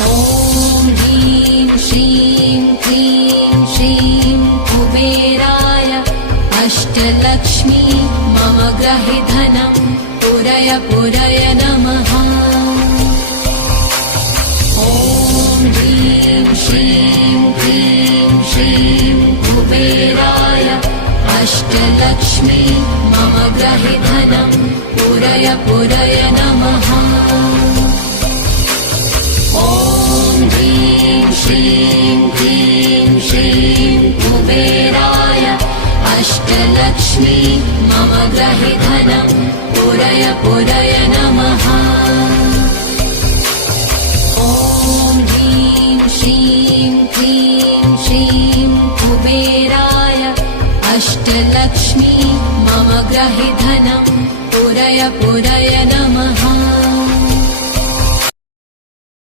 ॐ ह्रीं श्रीं क्लीं श्रीं कुबेराय अष्टलक्ष्मी मम ग्रहे धनं पुरय पुरय नमः। ॐ ह्रीं श्रीं क्लीं श्रीं कुबेराय अष्टलक्ष्मी मम ग्रहे धनं पुरय पुरय नमः। ॐ ह्रीं श्रीं क्लीं श्रीं कुबेराय अष्टलक्ष्मी मम ग्रहे धनं पुरय पुरय नमः। ॐ ह्रीं श्रीं क्लीं श्रीं कुबेराय अष्टलक्ष्मी मम ग्रहे धनं पुरय पुरय नमः।